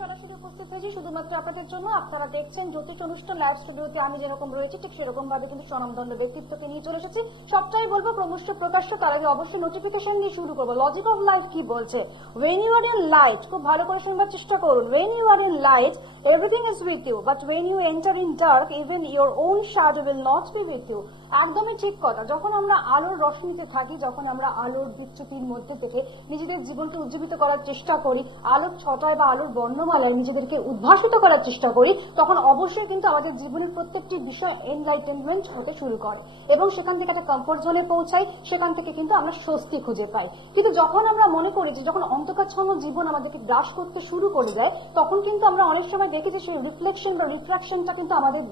সরাসরি উপস্থিত হয়েছি শুধুমাত্র আপনাদের জন্য। আপনারা দেখছেন জ্যোতিষ অনুষ্ঠান লাইভ স্টুডিওতে আমি যেরকম রয়েছি ঠিক সেরকম ভাবে কিন্তু স্বনামধন্য ব্যক্তিত্বকে নিয়ে চলে এসেছি। সবটাই বলবো ক্রমশ প্রকাশ্য, তার আগে অবশ্যই নোটিফিকেশন দিয়ে শুরু করবো। লজিক অফ লাইফ কি বলছে? when you are in light, খুব ভালো করে শুনবার চেষ্টা করুন। when you are in light everything is with you, but when you enter in dark even your own shadow will not be with you. একদমই ঠিক কথা। যখন আমরা আলোর রশ্মিতে থাকি, যখন আমরা আলোর বিচ্যুতির মধ্যে থেকে নিজেদের জীবনকে উজ্জীবিত করার চেষ্টা করি, আলোর ছটায় বা আলোর বর্ণমালায় নিজেদেরকে উদ্ভাসিত করার চেষ্টা করি, তখন অবশ্যই কিন্তু আমাদের জীবনের প্রত্যেকটি বিষয় এনলাইটেনমেন্ট হতে শুরু করে এবং সেখান থেকে একটা কমফোর্ট জোনে পৌঁছাই, সেখান থেকে কিন্তু আমরা স্বস্তি খুঁজে পাই। কিন্তু যখন আমরা মনে করি যে যখন অন্ধকারচ্ছন্ন জীবন আমাদেরকে গ্রাস করতে শুরু করে দেয়, তখন কিন্তু আমরা অনেক সময় দেখি যে সেই রিফ্লেকশন বা রিফ্রাকশনটা কিন্তু আমাদের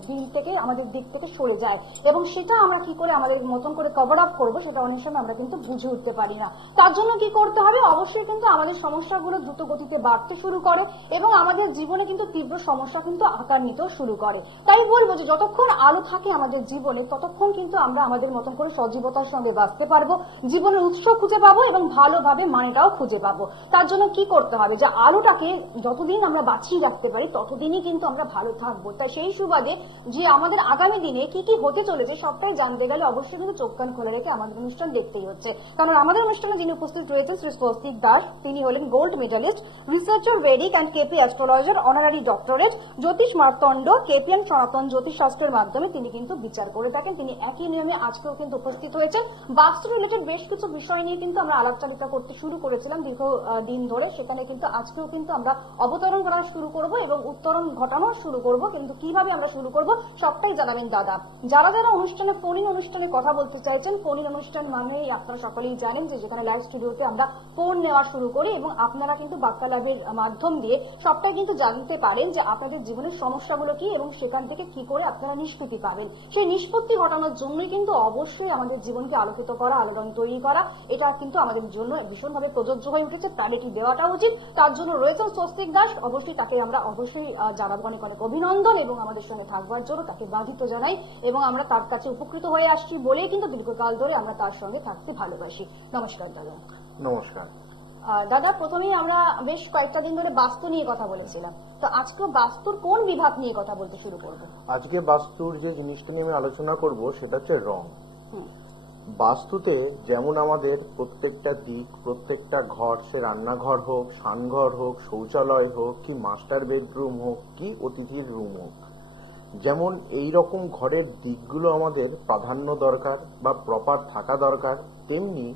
দিক থেকে সরে যায় এবং সেটা আমরা কি করে আমাদের মতন করে কভার আপ করবো সেটা অনেক সময় আমরা কিন্তু বুঝে উঠতে পারি না। তার জন্য কি করতে হবে? অবশ্যই কিন্তু আমাদের সমস্যাগুলো দ্রুত গতিতে বাড়তে শুরু করে এবং আমাদের জীবনে কিন্তু তীব্র সমস্যা কিন্তু আকার নিতেও শুরু করে। তাই বলবো যে যতক্ষণ আলো থাকে আমাদের জীবনে ততক্ষণ কিন্তু আমরা আমাদের মতন করে সজীবতার সঙ্গে বাঁচতে পারবো, জীবনের উৎস খুঁজে পাবো এবং ভালোভাবে মানেটাও খুঁজে পাবো। তার জন্য কি করতে হবে? যে আলোটাকে যতদিন আমরা বাঁচিয়ে রাখতে পারি ততদিনই কিন্তু আমরা ভালো থাকবো। তাই সেই সুবাদে যে আমাদের আগামী দিনে কি কি হতে চলেছে সবটাই জানতে গেলে অবশ্যই কিন্তু চোখ কান খোলা রেখে আমাদের অনুষ্ঠান দেখতেই হচ্ছে। কারণ আমাদের অনুষ্ঠানে যিনি উপস্থিত রয়েছেন শ্রী স্বস্তিক দাস, তিনি হলেন gold medallist, researcher, Vedic and KP astrologer, honorary doctorate, জ্যোতিষ মার্তণ্ড, কেপিয়ান সনাতন জ্যোতিষ শাস্ত্রের মাধ্যমে তিনি কিন্তু বিচার করে থাকেন। তিনি একই নিয়মে আজকেও কিন্তু উপস্থিত হয়েছেন। বাস্তু রিলেটেড বেশ কিছু বিষয় নিয়ে কিন্তু আমরা আলাপচারিতা করতে শুরু করেছিলাম দীর্ঘ দিন ধরে, সেখানে কিন্তু আজকেও কিন্তু আমরা অবতরণ করা শুরু করব এবং উত্তরণ ঘটানো শুরু করব। কিন্তু কিভাবে আমরা শুরু করব সবটাই জানাবেন দাদা। যারা যারা অনুষ্ঠানে ফোন ইন অনুষ্ঠানে কথা বলতে চাইছেন, ফোন ইন অনুষ্ঠান মানেই আপনারা সকলেই জানেন যে যেখানে লাইভ স্টুডিওতে আমরা ফোন নেওয়া শুরু করি এবং আপনারা কিন্তু বার্তালাপের মাধ্যম দিয়ে সবটাই কিন্তু জানতে পারেন যে আপনাদের জীবনের সমস্যাগুলো কি এবং সেখান থেকে কি করে আপনারা নিষ্পত্তি পাবেন। সেই নিষ্পত্তি ঘটানোর জন্যই কিন্তু অবশ্যই আমাদের জীবনকে আলোকিত করা, আলোড়ন তৈরি করা, এটা কিন্তু আমাদের জন্য ভীষণভাবে প্রযোজ্য হয়ে উঠেছে। প্রায়োরিটি দেওয়াটা উচিত। তার জন্য রয়েছেন স্বস্তিক দাস, অবশ্যই তাকে আমরা অবশ্যই জানাবো অনেক অনেক অভিনন্দন এবং আমাদের সঙ্গে থাকবার জন্য তাকে বাধিত জানাই এবং আমরা তার কাছে উপকৃত হয়ে আসছি বলেই কিন্তু দীর্ঘকাল ধরে আমরা তার সঙ্গে থাকতে ভালোবাসি। নমস্কার দাদা। নমস্কার দাদা, প্রথমেই আমরা বেশ কয়েকটা দিন ধরে বাস্তু নিয়ে কথা বলেছিলাম, তো আজকে বাস্তুর কোন বিভাগ নিয়ে কথা বলতে শুরু করব? আজকে বাস্তুর যে জিনিসটা নিয়ে আমি আলোচনা করব সেটা হচ্ছে রং। বাস্তুতে যেমন আমাদের প্রত্যেকটা দিক, প্রত্যেকটা ঘর, সে রান্নাঘর হোক, স্নানঘর হোক, শৌচালয় হোক, কি মাস্টার বেডরুম হোক, কি অতিথির রুম হোক, যেমন এই রকম ঘরের দিকগুলো আমাদের প্রাধান্য দরকার বা প্রপার থাকা দরকার, তেমনি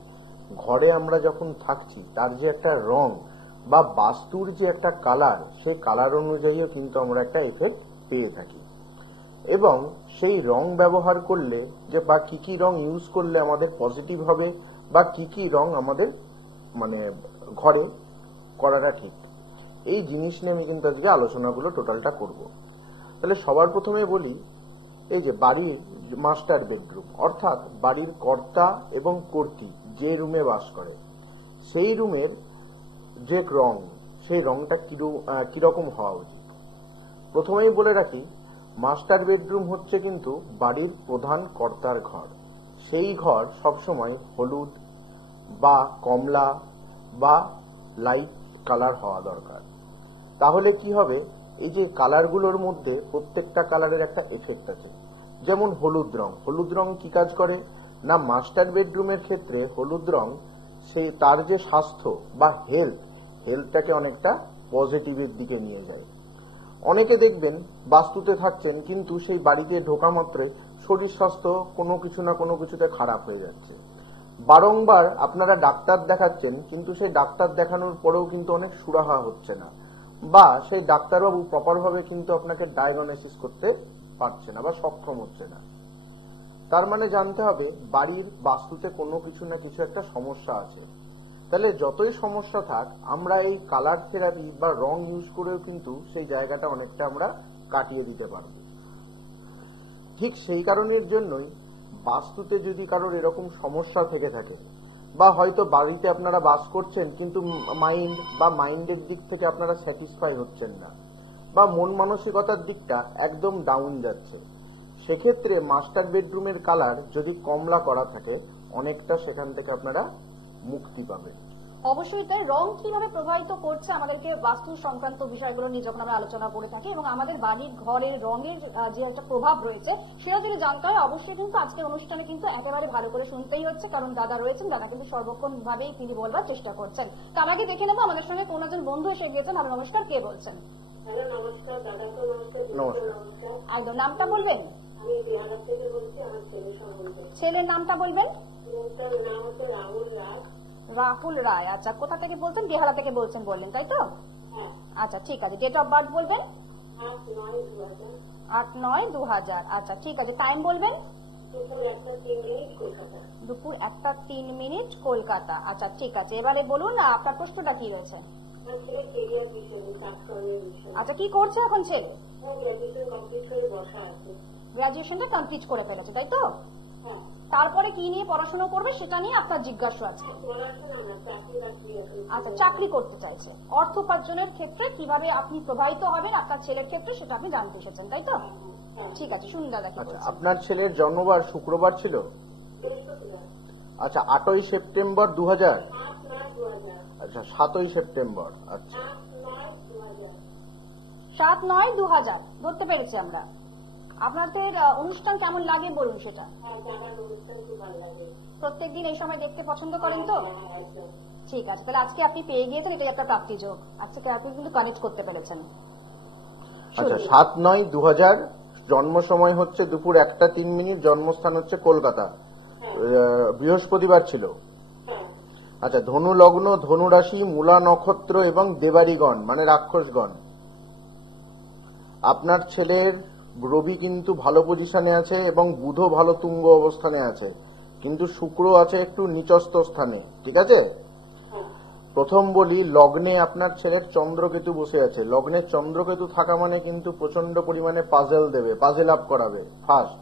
ঘরে আমরা যখন থাকছি তার যে একটা রং বা বাস্তুর যে একটা কালার, সেই কালার অনুযায়ীও কিন্তু আমরা একটা এফেক্ট পেয়ে থাকি এবং সেই রং ব্যবহার করলে যে বা কি কি রং ইউজ করলে আমাদের পজিটিভ হবে বা কি কি রং আমাদের মানে ঘরে করাটা ঠিক, এই জিনিস নিয়ে আমি কিন্তু আজকে আলোচনাগুলো টোটালটা করব। তাহলে সবার প্রথমে বলি, এই যে বাড়ির মাস্টার বেডরুম অর্থাৎ বাড়ির কর্তা এবং কর্ত্রী যে রুমে বাস করে সেই রুমের যে রং, সেই রংটা কিরকম হওয়া উচিত। প্রথমেই বলে রাখি, মাস্টার বেডরুম হচ্ছে কিন্তু বাড়ির প্রধান কর্তার ঘর। সেই ঘর সবসময় হলুদ বা কমলা বা লাইট কালার হওয়া দরকার। তাহলে কি হবে, এই যে কালারগুলোর মধ্যে প্রত্যেকটা কালারের একটা এফেক্ট আছে। যেমন হলুদ রং কি কাজ করে না, মাস্টার বেডরুমের ক্ষেত্রে হলুদ রং সে তার যে স্বাস্থ্য বা হেলথটাকে অনেকটা পজিটিভের দিকে নিয়ে যায়। অনেকে দেখবেন বাস্তুতে থাকছেন কিন্তু সেই বাড়িতে ঢোকা মাত্রই শরীর স্বাস্থ্য কোনো কিছু না কোনো কিছুতে খারাপ হয়ে যাচ্ছে। বারংবার আপনারা ডাক্তার দেখাচ্ছেন কিন্তু সেই ডাক্তার দেখানোর পরেও কিন্তু অনেক সুরাহা হচ্ছে না বা সেই ডাক্তারবাবু প্রপার ভাবে কিন্তু আপনাকে ডায়াগনোসিস করতে পারছে না বা সক্ষম হচ্ছে না। তার মানে জানতে হবে বাড়ির বাস্তুতে কোনো কিছু না কিছু একটা সমস্যা আছে। তাহলে যতই সমস্যা থাক আমরা এই কালার থেরাপি বা রং ইউজ করেও কিন্তু সেই জায়গাটা অনেকটা আমরা কাটিয়ে দিতে পারব। ঠিক সেই কারণের জন্যই বাস্তুতে যদি কারোর এরকম সমস্যা থেকে থাকে বা হয়তো বাড়িতে আপনারা বাস করছেন কিন্তু মাইন্ডের দিক থেকে আপনারা স্যাটিসফাই হচ্ছেন না বা মন মানসিকতার দিকটা একদম ডাউন যাচ্ছে, সেক্ষেত্রে মাস্টার বেডরুমের কালার যদি কমলা করা থাকে অনেকটা সেখান থেকে আপনারা মুক্তি পাবেন। অবশ্যই তাই। রং কিভাবে প্রভাবিত করছে আমাদেরকে বাস্তু সংক্রান্ত বিষয়গুলো নিয়ে যখন আমরা আলোচনা করে থাকি, এবং আমাদের বাড়ির ঘরের রঙের যে একটা প্রভাব রয়েছে সেটা যদি জানতে হয়, অবশ্যই কিন্তু আজকের অনুষ্ঠানে কিন্তু একেবারে ভালো করে শুনতেই হচ্ছে, কারণ দাদা রয়েছেন, দাদা কিন্তু সর্বক্ষণ ভাবেই তিনি বলবার চেষ্টা করছেন। তার আগে দেখে নেবো আমাদের সঙ্গে কোন একজন বন্ধু এসে গিয়েছেন। আমরা নমস্কার, কে বলছেন? হ্যালো, নমস্কার দাদাকে, নমস্কার, নমস্কার। নমস্কার। একদম নামটা বলবেন, আমি বিহার থেকে বলছি, আমার ছেলে সম্বন্ধে। ছেলের নামটা বলবেন। ছেলেটার নাম হচ্ছে রাহুল রায়। রাহুল রায়, আচ্ছা, কোথা থেকে বলছেন? বিহারা থেকে বলছেন বললেন, তাই তো? হ্যাঁ, আচ্ছা ঠিক আছে, ডেট অফ বার্থ বলবেন। 8/9/2000, 8/9/2000। আচ্ছা ঠিক আছে, টাইম বলবেন। দুপুর 1:03 কলকাতা। দুপুর 1:03 কলকাতা। আচ্ছা ঠিক আছে, এবারে বলুন আপনার প্রশ্নটা কি রয়েছে। আমার ছেলে কেরিয়ার বিষয়ে, কাজকর্মের বিষয়ে। আচ্ছা, কি করছে এখন ছেলে? গ্রাজুয়েশন কমপ্লিট করে বসা আছে। গ্রাজুয়েশনটা কমপ্লিট করে ফেলেছে, তাই তো? হ্যাঁ, তারপরে কি নিয়ে পড়াশোনা করবে সেটা নিয়ে আপনার জিজ্ঞাসা আজকে। পড়াশোনা না, চাকরি বাকরি এখন। আচ্ছা, চাকরি করতে চাইছে। অর্থ উপার্জনের ক্ষেত্রে কিভাবে আপনি প্রভাবিত হবেন আপনার ছেলের ক্ষেত্রে সেটা আপনি জানতে এসেছেন, তাই তো? হ্যাঁ, ঠিক আছে, শুনুন দাদা কি আচ্ছা, বলছেন। আপনার ছেলের জন্মবার শুক্রবার ছিল? বৃহস্পতিবার, আচ্ছা, 8ই সেপ্টেম্বর 2000। 8/9/2000, আচ্ছা, 7ই সেপ্টেম্বর। আচ্ছা, 8/9/2000। 7/9/2000 ধরতে পেরেছি আমরা। আপনাদের অনুষ্ঠান কেমন লাগে বলুন সেটা। হ্যাঁ, জানার অনুষ্ঠান খুব ভালো লাগে। প্রত্যেকদিন এই সময় দেখতে পছন্দ করেন তো? হ্যাঁ, একদম। ঠিক আছে, তাহলে আজকে আপনি পেয়ে গিয়েছেন, এটাই একটা প্রাপ্তি যোগ। আজকে আপনি কিন্তু কানেক্ট করতে পেরেছেন। আচ্ছা, 7/9/2000 জন্ম সময় হচ্ছে দুপুর 1:03, জন্মস্থান হচ্ছে কলকাতা। বৃহস্পতিবার ছিল। হ্যাঁ, আচ্ছা, ধনু লগ্ন, ধনু রাশি, মূলা নক্ষত্র এবং দেবারিগণ মানে রাক্ষসগণ। আপনার ছেলের রবি কিন্তু ভালো পজিশনে আছে এবং বুধও ভালো তুঙ্গ অবস্থানে আছে, কিন্তু শুক্র আছে একটু নিচস্থ স্থানে, ঠিক আছে? হ্যাঁ, প্রথম বলি, লগ্নে আপনার ছেলের চন্দ্রকেতু বসে আছে। লগ্নে চন্দ্রকেতু থাকা মানে কিন্তু প্রচন্ড পরিমাণে পাজেল দেবে, পাজেল আপ করাবে, ফার্স্ট।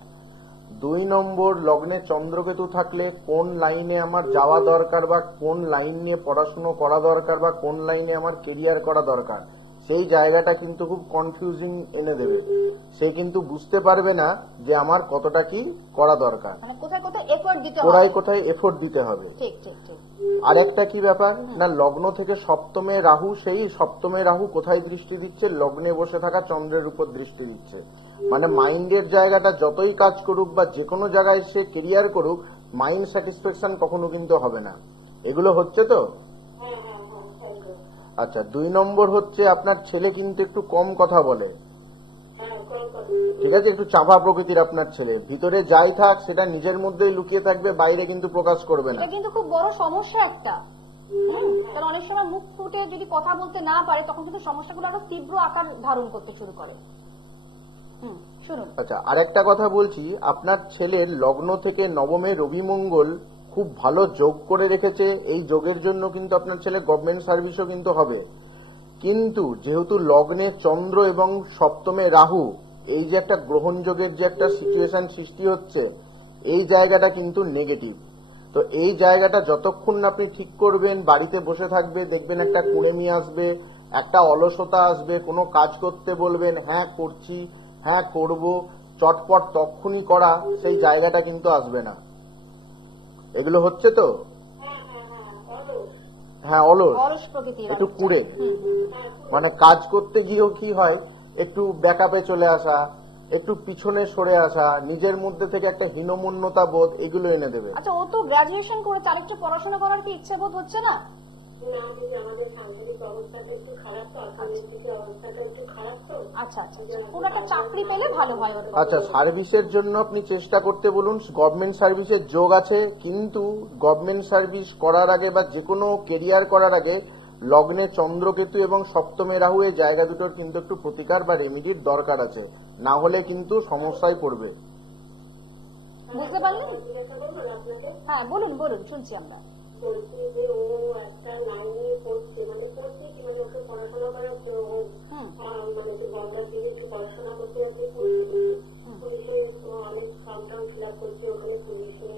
2 নম্বর, লগ্নে চন্দ্রকেতু থাকলে কোন লাইনে আমার যাওয়া দরকার বা কোন লাইন নিয়ে পড়াশুনো করা দরকার বা কোন লাইনে আমার কেরিয়ার করা দরকার, সেই জায়গাটা কিন্তু খুব কনফিউজিং এনে দেবে। সে কিন্তু বুঝতে পারবে না যে আমার কতটা কি করা দরকার, মানে কোথায় কোথায় এফোর্ট দিতে হবে। কোথায় কোথায় এফোর্ট দিতে হবে। ঠিক ঠিক ঠিক। আর একটা কি ব্যাপার না, লগ্ন থেকে সপ্তমে রাহু, সেই সপ্তমে রাহু কোথায় দৃষ্টি দিচ্ছে? লগ্নে বসে থাকা চন্দ্রের উপর দৃষ্টি দিচ্ছে। মানে মাইন্ডের জায়গাটা যতই কাজ করুক বা যে কোনো জায়গায় সে কেরিয়ার করুক, মাইন্ড স্যাটিসফ্যাকশন কখনো কিন্তু হবে না। এগুলো হচ্ছে তো? হ্যাঁ, হ্যাঁ, হ্যাঁ, একদম। আচ্ছা, 2 নম্বর হচ্ছে আপনার ছেলে কিন্তু একটু কম কথা বলে, হ্যাঁ, কলকাতা। ঠিক আছে? একটু চাপা প্রকৃতির আপনার ছেলে। ভিতরে যাই থাক সেটা নিজের মধ্যেই লুকিয়ে থাকবে, বাইরে কিন্তু প্রকাশ করবে না। এটা কিন্তু খুব বড় সমস্যা একটা। কারণ অনেক সময় মুখ ফুটে যদি কথা বলতে না পারে তখন কিন্তু সমস্যাগুলো আরো তীব্র আকার ধারণ করতে শুরু করে। শুনুন। আচ্ছা, আরেকটা কথা বলছি, আপনার ছেলের লগ্ন থেকে নবমে রবি মঙ্গল খুব ভালো যোগ করে রেখেছে। এই যোগের জন্য কিন্তু আপনার ছেলে গভর্নমেন্ট সার্ভিসও কিন্তু হবে। কিন্তু যেহেতু লগ্নে চন্দ্র এবং সপ্তমে রাহু, এই যে একটা গ্রহণ যোগের যে একটা সিচুয়েশন সৃষ্টি হচ্ছে, এই জায়গাটা কিন্তু নেগেটিভ। তো এই জায়গাটা যতক্ষণ না আপনি ঠিক করবেন, বাড়িতে বসে থাকবে, দেখবেন একটা কুড়েমি আসবে, একটা অলসতা আসবে, কোনো কাজ করতে বলবেন, হ্যাঁ করছি, হ্যাঁ করব, চটপট তক্ষুনি করা, সেই জায়গাটা কিন্তু আসবে না। এগুলো হচ্ছে তো? হ্যাঁ, হ্যাঁ, হ্যাঁ, অলস। হ্যাঁ, অলস, অলস প্রকৃতির একটু অনেকটা। কুড়ে, মানে কাজ করতে গিয়েও কি হয়, একটু ব্যাকআপে চলে আসা, একটু পিছনে সরে আসা, নিজের মধ্যে থেকে একটা হীনমন্যতা বোধ, এগুলো এনে দেবে। আচ্ছা, ও তো গ্রাজুয়েশন করেছে, আরেকটু পড়াশোনা করার কি ইচ্ছে বোধ হচ্ছে না? না, কিন্তু আমাদের সাংসারিক অবস্থাটা একটু খারাপ তো, অর্থনৈতিক অবস্থাটা একটু খারাপ তো। আচ্ছা আচ্ছা আচ্ছা। কোনো একটা চাকরি পেলে ভালো হয় ওর। আচ্ছা, সার্ভিসের জন্য আপনি চেষ্টা করতে বলুন। গভর্নমেন্ট সার্ভিসের যোগ আছে, কিন্তু গভর্নমেন্ট সার্ভিস করার আগে বা যে কোনো কেরিয়ার করার আগে লগ্নে চন্দ্রকেতু এবং সপ্তমে রাহু, এই জায়গা দুটোর কিন্তু একটু প্রতিকার বা রেমিডির দরকার আছে, না হলে কিন্তু সমস্যায় পড়বে। বুঝতে পারলেন? জিজ্ঞাসা করবো আপনাকে? হ্যাঁ, বলুন বলুন, শুনছি আমরা। বলছি যে ও একটা লাইনে পড়ছে, মানে পড়ছে কি, মানে ওকে পড়াশোনা করাচ্ছে, ও মানে একটু গঙ্গার দিকে একটু পড়াশোনা করতে হচ্ছে। পুলিশে অনেক ফর্ম টর্ম ফিল আপ করছে, ওখানে পুলিশে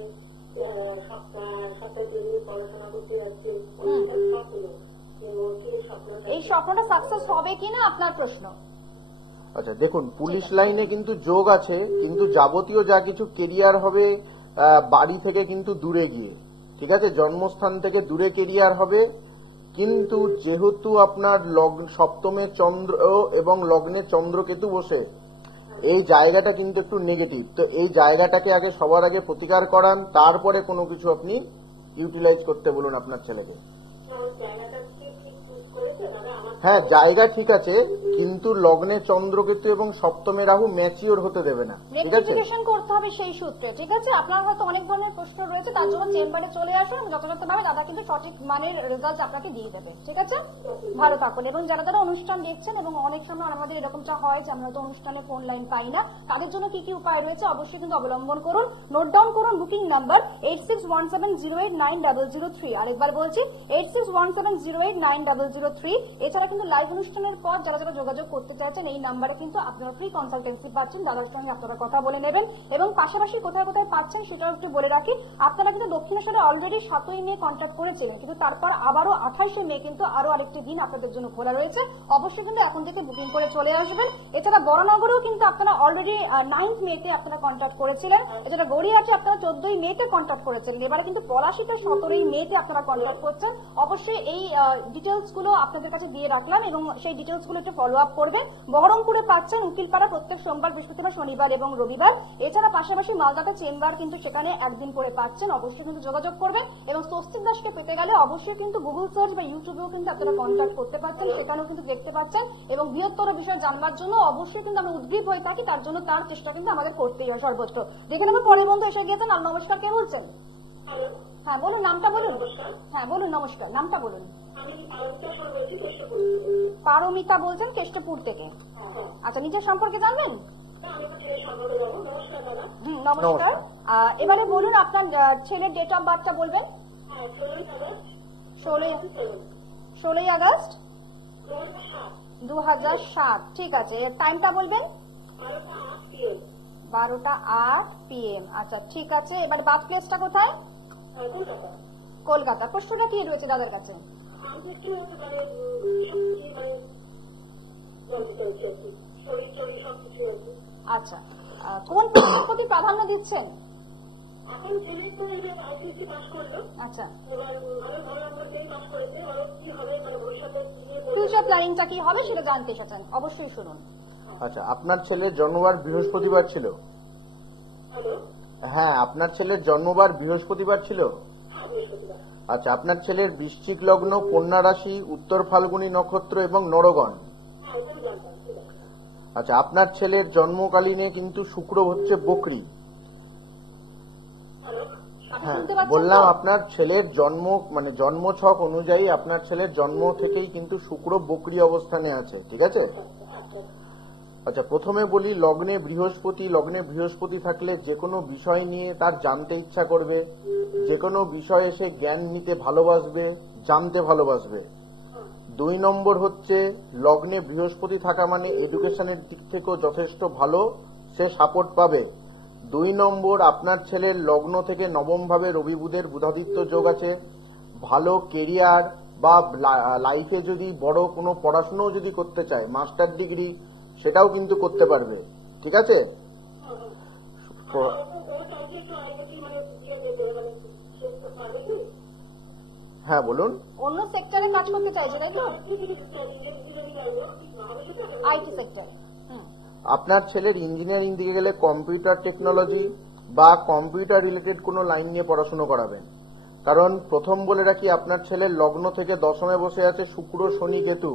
সপ্তাহে দুদিন পড়াশোনা করতে যাচ্ছে। স্বপ্ন, ওর কি স্বপ্নটা? এই স্বপ্নটা সাকসেস হবে কিনা আপনার প্রশ্ন। আচ্ছা, দেখুন, পুলিশ লাইনে কিন্তু যোগ আছে, কিন্তু যাবতীয় যা কিছু কেরিয়ার হবে বাড়ি থেকে কিন্তু দূরে গিয়ে, ঠিক আছে? জন্মস্থান থেকে দূরে কেরিয়ার হবে, কিন্তু যেহেতু আপনার লগ্ন সপ্তমে চন্দ্র এবং লগ্নে চন্দ্রকেতু বসে, এই জায়গাটা কিন্তু একটু নেগেটিভ। তো এই জায়গাটাকে আগে সবার আগে প্রতিকার করান, তারপরে কোনো কিছু আপনি ইউটিলাইজ করতে বলুন আপনার ছেলেকে। জায়গাটা ঠিক করেছে দাদা আমার। হ্যাঁ, জায়গা ঠিক আছে, কিন্তু লগ্নে চন্দ্রকেতু এবং সপ্তমে রাহু ম্যাচিওর হতে দেবে না, ঠিক আছে? রেকটিফিকেশন করতে হবে সেই সূত্রে, ঠিক আছে? আপনার হয়তো অনেক ধরনের প্রশ্ন রয়েছে, তার জন্য চেম্বারে চলে আসুন, যথাযথভাবে দাদা কিন্তু সঠিক মানের রেজাল্ট আপনাকে দিয়ে দেবে, ঠিক আছে? ভালো থাকুন। এবং যারা যারা অনুষ্ঠান দেখছেন, এবং অনেক সময় আমাদের এরকমটা হয় যে আমরা হয়তো অনুষ্ঠানে ফোন লাইন পাই না, তাদের জন্য কি কি উপায় রয়েছে অবশ্যই কিন্তু অবলম্বন করুন। নোট ডাউন করুন বুকিং নাম্বার 8617089003। আরেকবার বলছি 8617089003। এছাড়া কিন্তু লাইভ অনুষ্ঠানের পর যারা যারা যোগাযোগ করতে চাইছেন, এই নাম্বারে কিন্তু আপনারা ফ্রি কনসালটেন্সি পাচ্ছেন, দাদার সঙ্গে আপনারা কথা বলে নেবেন। এবং পাশাপাশি কোথায় কোথায় পাচ্ছেন সেটাও একটু বলে রাখি। আপনারা কিন্তু দক্ষিণেশ্বরে অলরেডি 7ই মে কন্ট্যাক্ট করেছিলেন, কিন্তু তারপর আবারও 28শে মে কিন্তু আরো আরেকটি দিন আপনাদের জন্য খোলা রয়েছে। অবশ্যই কিন্তু এখন থেকে বুকিং করে চলে আসবেন। এছাড়া বড়নগরেও কিন্তু আপনারা অলরেডি 9th মেতে আপনারা কন্ট্যাক্ট করেছিলেন। এছাড়া গড়িয়াহাটে আপনারা 14ই মেতে কন্ট্যাক্ট করেছিলেন। এবারে কিন্তু পলাশীতে 17ই মেতে আপনারা কন্ট্যাক্ট করছেন। অবশ্যই এই ডিটেলস গুলো আপনাদের কাছে দিয়ে রাখলাম, এবং সেই ডিটেলস গুলো একটু ফলো আপ করবেন। বহরমপুরে পাচ্ছেন উকিলপাড়া প্রত্যেক সোমবার, বৃহস্পতিবার, শনিবার এবং রবিবার। এছাড়া পাশাপাশি মালদাতে চেম্বার কিন্তু সেখানে একদিন করে পাচ্ছেন। অবশ্যই কিন্তু যোগাযোগ করবেন। এবং স্বস্তিক দাসকে পেতে গেলে অবশ্যই কিন্তু গুগল সার্চ বা ইউটিউবেও কিন্তু আপনারা কন্ট্যাক্ট করতে পারছেন, সেখানেও কিন্তু দেখতে পাচ্ছেন। এবং বৃহত্তর বিষয় জানবার জন্য অবশ্যই কিন্তু আমরা উদ্গ্রীব হয়ে থাকি, তার জন্য তার চেষ্টা কিন্তু আমাদের করতেই হয় সর্বোচ্চ। দেখে নেবো পরের বন্ধু এসে গিয়েছেন। আর নমস্কার, কে বলছেন? হ্যাঁ বলুন, নামটা বলুন। হ্যাঁ বলুন, নমস্কার, নামটা বলুন। পারমিতা বলছেন কেষ্টপুর থেকে। আচ্ছা, নিজের সম্পর্কে জানবেন? নমস্কার। এবারে বলুন আপনার ছেলের ডেট অফ বার্থটা বলবেন। 16ই আগস্ট 2007। ঠিক আছে, এর টাইমটা বলবেন। 12টা 8 PM। আচ্ছা ঠিক আছে, এবার বার্থ প্লেসটা কোথায়? কলকাতা। প্রশ্নটা কি রয়েছে দাদার কাছে? আচ্ছা, কোন প্রশ্নের প্রতি প্রাধান্য দিচ্ছেন? আচ্ছা, ফিউচার প্ল্যানিংটা কি হবে সেটা জানতে এসেছেন, অবশ্যই শুনুন। আচ্ছা, আপনার ছেলের জন্মবার বৃহস্পতিবার ছিল? হ্যাঁ, আপনার ছেলের জন্মবার বৃহস্পতিবার ছিল। আচ্ছা, আপনার ছেলের বৃশ্চিক লগ্ন, কন্যা রাশি, উত্তর ফাল্গুনী নক্ষত্র এবং নরগণ। আচ্ছা, আপনার ছেলের জন্মকালীনে কিন্তু শুক্র হচ্ছে বকরি। হ্যাঁ বললাম, আপনার ছেলের জন্ম মানে জন্মছক অনুযায়ী আপনার ছেলের জন্ম থেকেই কিন্তু শুক্র বকরি অবস্থানে আছে, ঠিক আছে? আচ্ছা, প্রথমে বলি লগ্নে বৃহস্পতি থাকলে যে কোনো বিষয় নিয়ে তার জানতে ইচ্ছা করবে, যে কোনো বিষয়ে সে জ্ঞান নিতে ভালোবাসবে, জানতে ভালোবাসবে। 2 নম্বর হচ্ছে লগ্নে বৃহস্পতি থাকা মানে এডুকেশনের দিক থেকেও যথেষ্ট ভালো সে সাপোর্ট পাবে। 2 নম্বর, আপনার ছেলের লগ্ন থেকে 9ম ভাবে রবি বুধের বুধাদিত্য যোগ আছে। ভালো কেরিয়ার বা লাইফে যদি বড় কোনো পড়াশোনাও যদি করতে চায়, মাস্টার ডিগ্রি, সেটাও কিন্তু করতে পারবে, ঠিক আছে? হ্যাঁ বলুন। অন্য সেক্টরে কাজ করতে চাইছে তাই তো? IT sector. আপনার ছেলের ইঞ্জিনিয়ারিং দিকে গেলে কম্পিউটার টেকনোলজি বা কম্পিউটার রিলেটেড কোনো লাইন নিয়ে পড়াশোনা করাবেন। কারণ প্রথম বলে রাখি, আপনার ছেলের লগ্ন থেকে 10মে বসে আছে শুক্র, শনি, কেতু।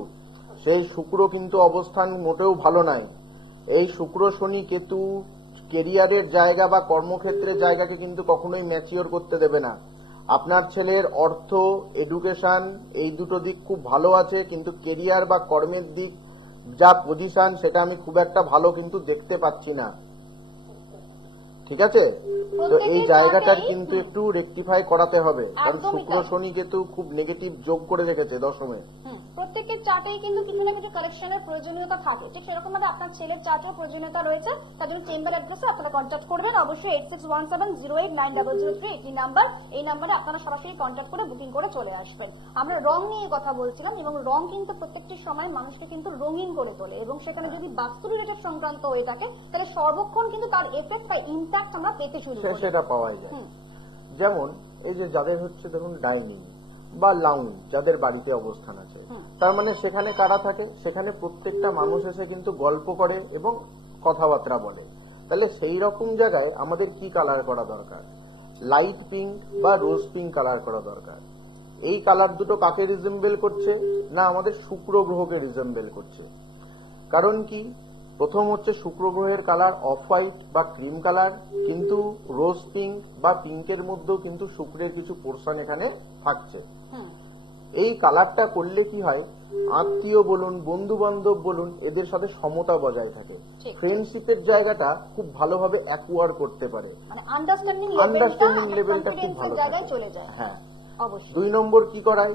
সেই শুক্র কিন্তু অবস্থান মোটেও ভালো নাই। এই শুক্র, শনি, কেতু কেরিয়ারের জায়গা বা কর্মক্ষেত্রের জায়গাকে কিন্তু কখনোই ম্যাচিওর করতে দেবে না। আপনার ছেলের অর্থ, এডুকেশন এই দুটো দিক খুব ভালো আছে, কিন্তু কেরিয়ার বা কর্মের দিক যা পজিশন সেটা আমি খুব একটা ভালো কিন্তু দেখতে পাচ্ছি না, ঠিক আছে? তো এই জায়গাটার কিন্তু একটু রেকটিফাই করাতে হবে, কারণ শুক্র, শনি, কেতু খুব নেগেটিভ যোগ করে রেখেছে 10মে। প্রত্যেকের চার্টেই কিন্তু কিছু না কিছু কারেকশনের প্রয়োজনীয়তা থাকে, ঠিক সেরকম ভাবে আপনার ছেলের চার্টেও প্রয়োজনীয়তা রয়েছে। তার জন্য চেম্বার অ্যাড্রেসে আপনারা কন্ট্যাক্ট করবেন। অবশ্যই 8617089003 এটি নাম্বার। এই নাম্বারে আপনারা সরাসরি কন্ট্যাক্ট করে বুকিং করে চলে আসবেন। আমরা রং নিয়ে কথা বলছিলাম, এবং রং কিন্তু প্রত্যেকটি সময় মানুষকে কিন্তু রঙিন করে তোলে, এবং সেখানে যদি বাস্তু রিলেটেড সংক্রান্ত হয়ে থাকে তাহলে সর্বক্ষণ কিন্তু তার এফেক্ট বা ইম্প্যাক্ট আমরা পেতে শুরু করি। সেটা পাওয়া যায়। যেমন এই যে যাদের হচ্ছে ধরুন ডাইনিং বা লাউঞ্জ যাদের বাড়িতে অবস্থান আছে, তার মানে সেখানে কারা থাকে, সেখানে প্রত্যেকটা মানুষ এসে কিন্তু গল্প করে এবং কথাবার্তা বলে। তাহলে সেই রকম জায়গায় আমাদের কি কালার করা দরকার? লাইট পিঙ্ক বা রোজ পিঙ্ক কালার করা দরকার। এই কালার দুটো কাকে রিজেম্বল করছে? না আমাদের শুক্র গ্রহকে রিজেম্বল করছে। কারণ কি? প্রথম হচ্ছে শুক্র গ্রহের কালার অফ হোয়াইট বা ক্রিম কালার, কিন্তু রোজ পিঙ্ক বা পিঙ্কের মধ্যেও কিন্তু শুক্রের কিছু পোর্শন এখানে থাকছে। এই কালারটা করলে কি হয়, আত্মীয় বলুন, বন্ধু বান্ধব বলুন, এদের সাথে সমতা বজায় থাকে। ফ্রেন্ডশিপের জায়গাটা খুব ভালোভাবে অ্যাকোয়ার করতে পারে, আন্ডারস্ট্যান্ডিং লেভেলটা খুব ভালো চলে যায়। হ্যাঁ, অবশ্যই। 2 নম্বর কি করায়,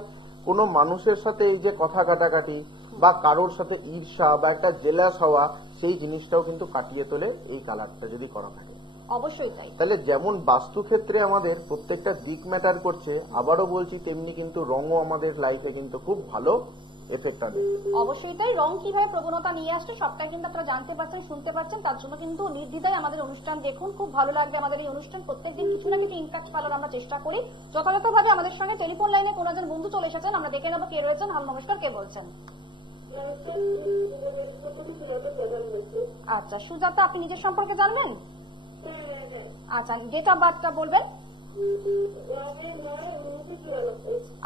কোনো মানুষের সাথে এই যে কথা কাটাকাটি বা কারোর সাথে ঈর্ষা বা একটা জেলাস হওয়া, সেই জিনিসটাও কিন্তু কাটিয়ে তোলে এই কালারটা যদি করা থাকে। অবশ্যই তাই। তাহলে যেমন বাস্তু ক্ষেত্রে আমাদের প্রত্যেকটা দিক ম্যাটার করছে, আবারও বলছি তেমনি কিন্তু রঙও আমাদের লাইফে কিন্তু খুব ভালো এফেক্ট আনে। অবশ্যই তাই। রং কিভাবে প্রবণতা নিয়ে আসছে সবটাই কিন্তু আপনারা জানতে পারছেন, শুনতে পারছেন। তার জন্য কিন্তু নির্দ্বিধায় আমাদের অনুষ্ঠান দেখুন, খুব ভালো লাগবে আমাদের এই অনুষ্ঠান। প্রত্যেকদিন কিছু না কিছু ইম্প্যাক্ট ফেলার আমরা চেষ্টা করি। যথাযথভাবে আমাদের সঙ্গে টেলিফোন লাইনে কোন একজন বন্ধু চলে এসেছেন, আমরা দেখে নেবো কে রয়েছেন। হ্যালো, নমস্কার, কে বলছেন? আচ্ছা সুজাতা, আপনি নিজের সম্পর্কে জানবেন? আচ্ছা, ডেট অফ বার্থটা বলবেন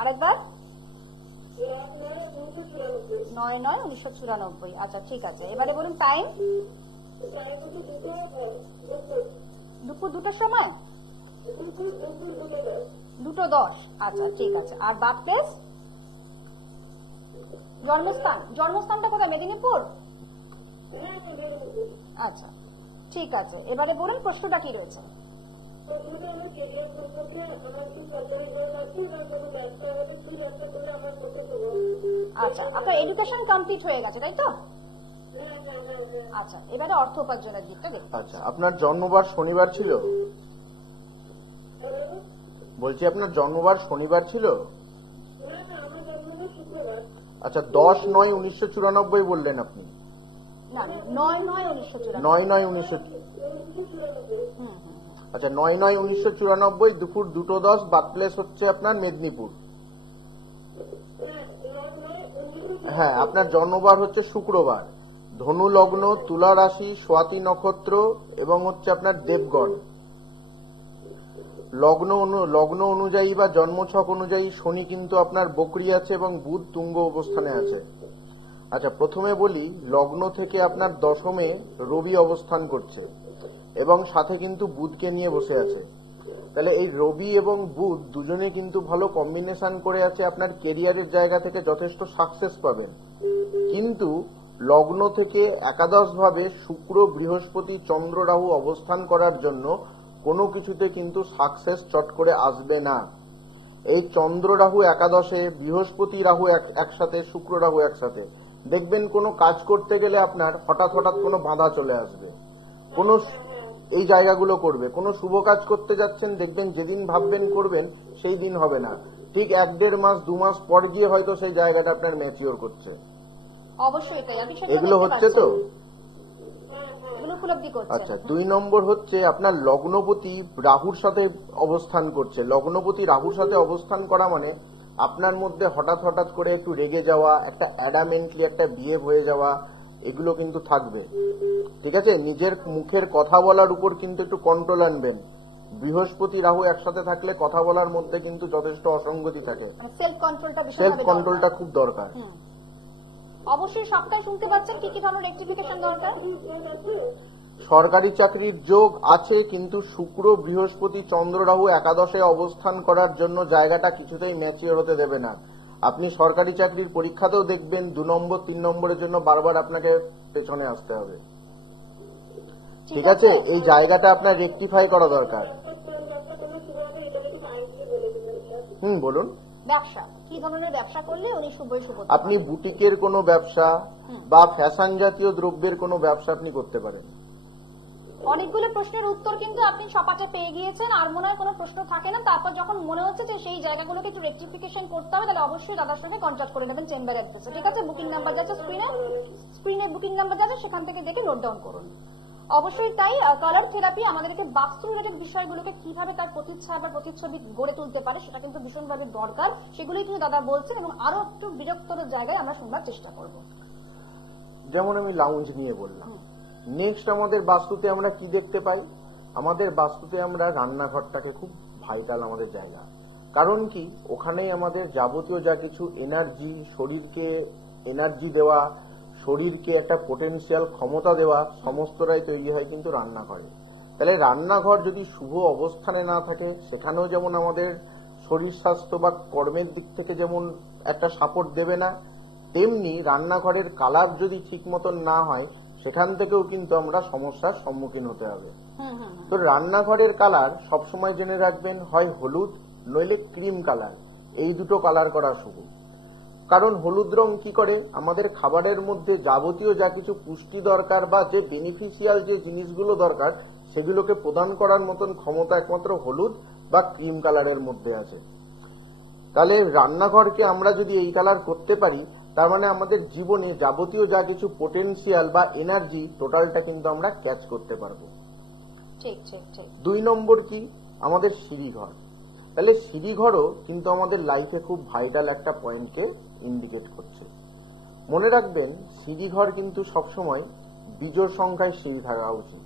আরেকবার। 9/9/1994। আচ্ছা ঠিক আছে, এবারে বলুন টাইম। দুপুর 2টার সময়, 2:10। আচ্ছা ঠিক আছে। আর বার্থ প্লেস, জন্মস্থানটা কোথায়? মেদিনীপুর। আচ্ছা ঠিক আছে, এবারে বলুন প্রশ্নটা কি রয়েছে। আচ্ছা, আপনার এডুকেশন কমপ্লিট হয়ে গেছে তাই তো? আচ্ছা, এবারে অর্থ উপার্জনের দিকটা দেখুন। আচ্ছা, আপনার জন্মবার শনিবার ছিল? বলছি আপনার জন্মবার শনিবার ছিল? আচ্ছা, 10/9/1994 বললেন আপনি? না, 9/9/1994। 9/9/1994। আচ্ছা, 9/9/1994 দুপুর 2:10। বার্থ প্লেস হচ্ছে আপনার মেদিনীপুর। হ্যাঁ, আপনার জন্মবার হচ্ছে শুক্রবার, ধনু লগ্ন, তুলা রাশি, স্বাতি নক্ষত্র এবং হচ্ছে আপনার দেবগণ। লগ্ন অনুযায়ী বা জন্মছক অনুযায়ী শনি কিন্তু আপনার বকরি আছে এবং বুধ তুঙ্গ অবস্থানে আছে। আচ্ছা, প্রথমে বলি লগ্ন থেকে আপনার দশমে রবি অবস্থান করছে এবং সাথে কিন্তু বুধকে নিয়ে বসে আছে। তাহলে এই রবি এবং বুধ দুজনে কিন্তু ভালো কম্বিনেশন করে আছে, আপনার কেরিয়ারের জায়গা থেকে যথেষ্ট সাকসেস পাবেন। কিন্তু লগ্ন থেকে একাদশ ভাবে শুক্র, বৃহস্পতি, চন্দ্র, রাহু অবস্থান করার জন্য কোনো কিছুতে কিন্তু সাকসেস চট করে আসবে না। এই চন্দ্র রাহু একাদশে, বৃহস্পতি রাহু একসাথে, শুক্র রাহু একসাথে, দেখবেন কোনো কাজ করতে গেলে আপনার হঠাৎ কোনো বাধা চলে আসবে। কোন এই জায়গাগুলো করবে, কোনো শুভ কাজ করতে যাচ্ছেন, দেখবেন যেদিন ভাববেন করবেন সেই দিন হবে না, ঠিক 1-1.5 মাস 2 মাস পর গিয়ে হয়তো সেই জায়গাটা আপনার ম্যাচিওর করছে। অবশ্যই তাই। এগুলো হচ্ছে তো। আচ্ছা, 2 নম্বর হচ্ছে আপনার লগ্নপতি রাহুর সাথে অবস্থান করছে। লগ্নপতি রাহুর সাথে অবস্থান করা মানে আপনার মধ্যে হঠাৎ করে একটু রেগে যাওয়া, একটা অ্যাডামেন্টলি একটা বিহেভ হয়ে যাওয়া, এগুলো কিন্তু থাকবে। ঠিক আছে, নিজের মুখের কথা বলার উপর কিন্তু একটু কন্ট্রোল আনবেন। বৃহস্পতি রাহু একসাথে থাকলে কথা বলার মধ্যে কিন্তু যথেষ্ট অসঙ্গতি থাকে, সেলফ কন্ট্রোলটা খুব দরকার। অবশ্যই সবটাই শুনতে পাচ্ছেন, কি কি ধরনের রেক্টিফিকেশন দরকার। সরকারি চাকরির যোগ আছে, কিন্তু শুক্র, বৃহস্পতি, চন্দ্র, রাহু একাদশে অবস্থান করার জন্য জায়গাটা কিছুতেই ম্যাচিওর হতে দেবে না। আপনি সরকারি চাকরির পরীক্ষাতেও দেখবেন 2 নম্বর 3 নম্বরের জন্য বারবার আপনাকে পেছনে আসতে হবে। ঠিক আছে, এই জায়গাটা আপনার রেকটিফাই করা দরকার। বলুন। ব্যবসা কি ধরনের ব্যবসা করলে উনি শুভ? আপনি বুটিকের কোনো ব্যবসা বা ফ্যাশন জাতীয় দ্রব্যের কোনো ব্যবসা আপনি করতে পারেন। অনেকগুলো প্রশ্নের উত্তর কিন্তু আপনি সপাটে পেয়ে গিয়েছেন, আর মনে হয় কোনো প্রশ্ন থাকে না। তারপর যখন মনে হচ্ছে যে সেই জায়গাগুলোকে একটু রেক্টিফিকেশন করতে হবে, তাহলে অবশ্যই দাদার সঙ্গে কন্ট্যাক্ট করে নেবেন চেম্বার অ্যাড্রেসে। ঠিক আছে, বুকিং নাম্বার যাচ্ছে স্ক্রিনে বুকিং নাম্বার যাচ্ছে, সেখান থেকে দেখে নোট ডাউন করুন। অবশ্যই তাই। কালার থেরাপি আমাদেরকে বাস্তু রিলেটেড বিষয়গুলোকে কিভাবে তার প্রতিচ্ছায়া বা প্রতিচ্ছবি গড়ে তুলতে পারে সেটা কিন্তু ভীষণভাবে দরকার, সেগুলোই কিন্তু দাদা বলছেন এবং আরো একটু বিরক্তর জায়গায় আমরা শুনবার চেষ্টা করব। যেমন আমি লাউঞ্জ নিয়ে বললাম, নেক্সট আমাদের বাস্তুতে আমরা কি দেখতে পাই? আমাদের বাস্তুতে আমরা রান্নাঘরটাকে খুব ভাইটাল আমাদের জায়গা। কারণ কি, ওখানেই আমাদের যাবতীয় যা কিছু এনার্জি, শরীরকে এনার্জি দেওয়া, শরীরকে একটা পোটেনশিয়াল ক্ষমতা দেওয়া, সমস্তটাই তৈরি হয় কিন্তু রান্নাঘরে। তাহলে রান্নাঘর যদি শুভ অবস্থানে না থাকে, সেখানেও যেমন আমাদের শরীর স্বাস্থ্য বা কর্মের দিক থেকে যেমন একটা সাপোর্ট দেবে না, তেমনি রান্নাঘরের কালার যদি ঠিক মতন না হয়, সেখান থেকেও কিন্তু আমরা সমস্যার সম্মুখীন হতে হবে। তো রান্নাঘরের কালার সবসময় জেনে রাখবেন, হয় হলুদ নইলে ক্রিম কালার, এই দুটো কালার করা শুভ। কারণ হলুদ রং কি করে, আমাদের খাবারের মধ্যে যাবতীয় যা কিছু পুষ্টি দরকার বা যে বেনিফিশিয়াল যে জিনিসগুলো দরকার, সেগুলোকে প্রদান করার মতন ক্ষমতা একমাত্র হলুদ বা ক্রিম কালারের মধ্যে আছে। তাহলে রান্নাঘরকে আমরা যদি এই কালার করতে পারি, তার মানে আমাদের জীবনে যাবতীয় যা কিছু পোটেনশিয়াল বা এনার্জি, টোটালটা কিন্তু আমরা ক্যাচ করতে পারবো। ঠিক ঠিক ঠিক। 2 নম্বর কি, আমাদের সিঁড়িঘর। তাহলে সিঁড়িঘরও কিন্তু আমাদের লাইফে খুব ভাইটাল একটা পয়েন্টকে ইন্ডিকেট করছে। মনে রাখবেন, সিঁড়িঘর কিন্তু সবসময় বিজোড় সংখ্যায় সিঁড়ি থাকা উচিত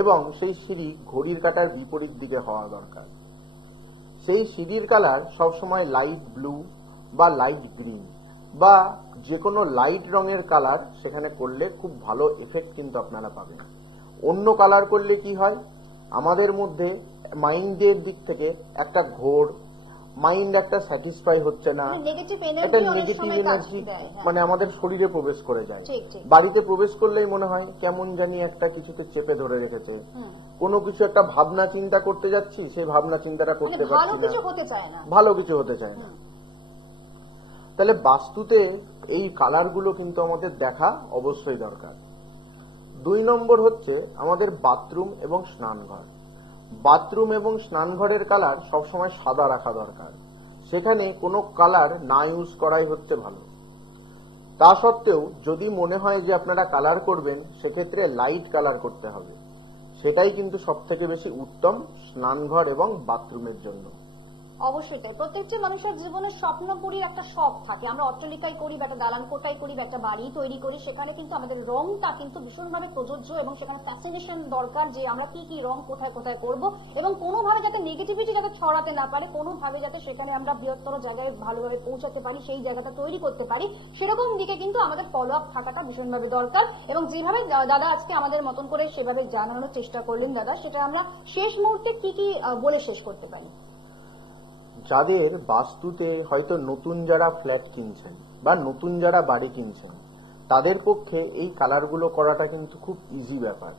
এবং সেই সিঁড়ি ঘড়ির কাঁটার বিপরীত দিকে হওয়া দরকার। সেই সিঁড়ির কালার সবসময় লাইট ব্লু বা লাইট গ্রিন বা যে কোনো লাইট রঙের কালার সেখানে করলে খুব ভালো এফেক্ট কিন্তু আপনারা পাবেন। অন্য কালার করলে কি হয়, আমাদের মধ্যে মাইন্ডের দিক থেকে একটা ঘোর, মাইন্ড একটা স্যাটিসফাই হচ্ছে না, একটা নেগেটিভ এনার্জি মানে আমাদের শরীরে প্রবেশ করে যায়। বাড়িতে প্রবেশ করলেই মনে হয় কেমন জানি একটা কিছুতে চেপে ধরে রেখেছে, কোনো কিছু একটা ভাবনা চিন্তা করতে যাচ্ছি, সেই ভাবনা চিন্তাটা করতে পারছি না, ভালো কিছু হতে চায় না। তাহলে বাস্তুতে এই কালারগুলো কিন্তু আমাদের দেখা অবশ্যই দরকার। 2 নম্বর হচ্ছে আমাদের বাথরুম এবং স্নানঘর। বাথরুম এবং স্নানঘরের কালার সবসময় সাদা রাখা দরকার, সেখানে কোনো কালার না ইউজ করাই হচ্ছে ভালো। তা সত্ত্বেও যদি মনে হয় যে আপনারা কালার করবেন, সেক্ষেত্রে লাইট কালার করতে হবে, সেটাই কিন্তু সব থেকে বেশি উত্তম স্নানঘর এবং বাথরুমের জন্য। অবশ্যই তাই। প্রত্যেকটি মানুষের জীবনে স্বপ্নপুরীর একটা শখ থাকে। আমরা অট্টালিকায় করি বা একটা দালান কোটায় করি বা একটা বাড়ি তৈরি করি, সেখানে কিন্তু আমাদের রংটা কিন্তু ভীষণভাবে প্রযোজ্য এবং সেখানে ফ্যাসিনেশন দরকার যে আমরা কি কি রং কোথায় কোথায় করব এবং কোনোভাবে যাতে নেগেটিভিটি যাতে ছড়াতে না পারে, কোনোভাবে যাতে সেখানে আমরা বৃহত্তর জায়গায় ভালোভাবে পৌঁছাতে পারি, সেই জায়গাটা তৈরি করতে পারি, সেরকম দিকে কিন্তু আমাদের ফলো আপ থাকাটা ভীষণভাবে দরকার। এবং যেভাবে দাদা আজকে আমাদের মতন করে সেভাবে জানানোর চেষ্টা করলেন দাদা, সেটা আমরা শেষ মুহূর্তে কি কি বলে শেষ করতে পারি? যাদের বাস্তুতে হয়তো নতুন যারা ফ্ল্যাট কিনছেন বা নতুন যারা বাড়ি কিনছেন, তাদের পক্ষে এই কালারগুলো করাটা কিন্তু খুব ইজি ব্যাপার।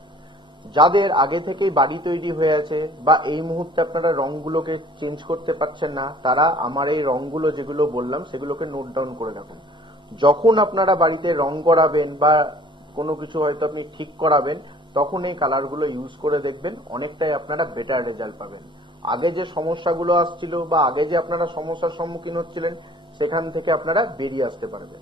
যাদের আগে থেকেই বাড়ি তৈরি হয়ে আছে বা এই মুহূর্তে আপনারা রংগুলোকে চেঞ্জ করতে পারছেন না, তারা আমার এই রংগুলো যেগুলো বললাম সেগুলোকে নোট ডাউন করে রাখুন। যখন আপনারা বাড়িতে রং করাবেন বা কোনো কিছু হয়তো আপনি ঠিক করাবেন, তখন এই কালারগুলো ইউজ করে দেখবেন, অনেকটাই আপনারা বেটার রেজাল্ট পাবেন। আগে যে সমস্যাগুলো আসছিল বা আগে যে আপনারা সমস্যার সম্মুখীন হচ্ছিলেন, সেখান থেকে আপনারা বেরিয়ে আসতে পারবেন।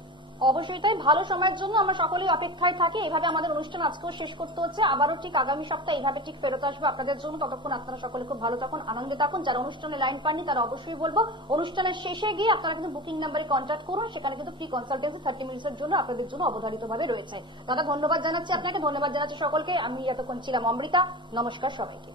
অবশ্যই তাই। ভালো সময়ের জন্য আমরা সকলেই অপেক্ষায় থাকি। এভাবে আমাদের অনুষ্ঠান আজকেও শেষ করতে হচ্ছে, আবারও ঠিক আগামী সপ্তাহে এইভাবে ঠিক ফেরত আসবো আপনাদের জন্য। ততক্ষণ আপনারা সকলে খুব ভালো থাকুন, আনন্দে থাকুন। যারা অনুষ্ঠানে লাইন পাননি তারা অবশ্যই বলবো অনুষ্ঠানের শেষে গিয়ে আপনারা কিন্তু বুকিং নাম্বারে কন্ট্যাক্ট করুন, সেখানে কিন্তু ফ্রি কনসালটেন্সি 30 মিনিটের জন্য আপনাদের জন্য অবধারিতভাবে রয়েছে। দাদা ধন্যবাদ জানাচ্ছি আপনাকে, ধন্যবাদ জানাচ্ছি সকলকে। আমি এতক্ষণ ছিলাম অমৃতা। নমস্কার সবাইকে।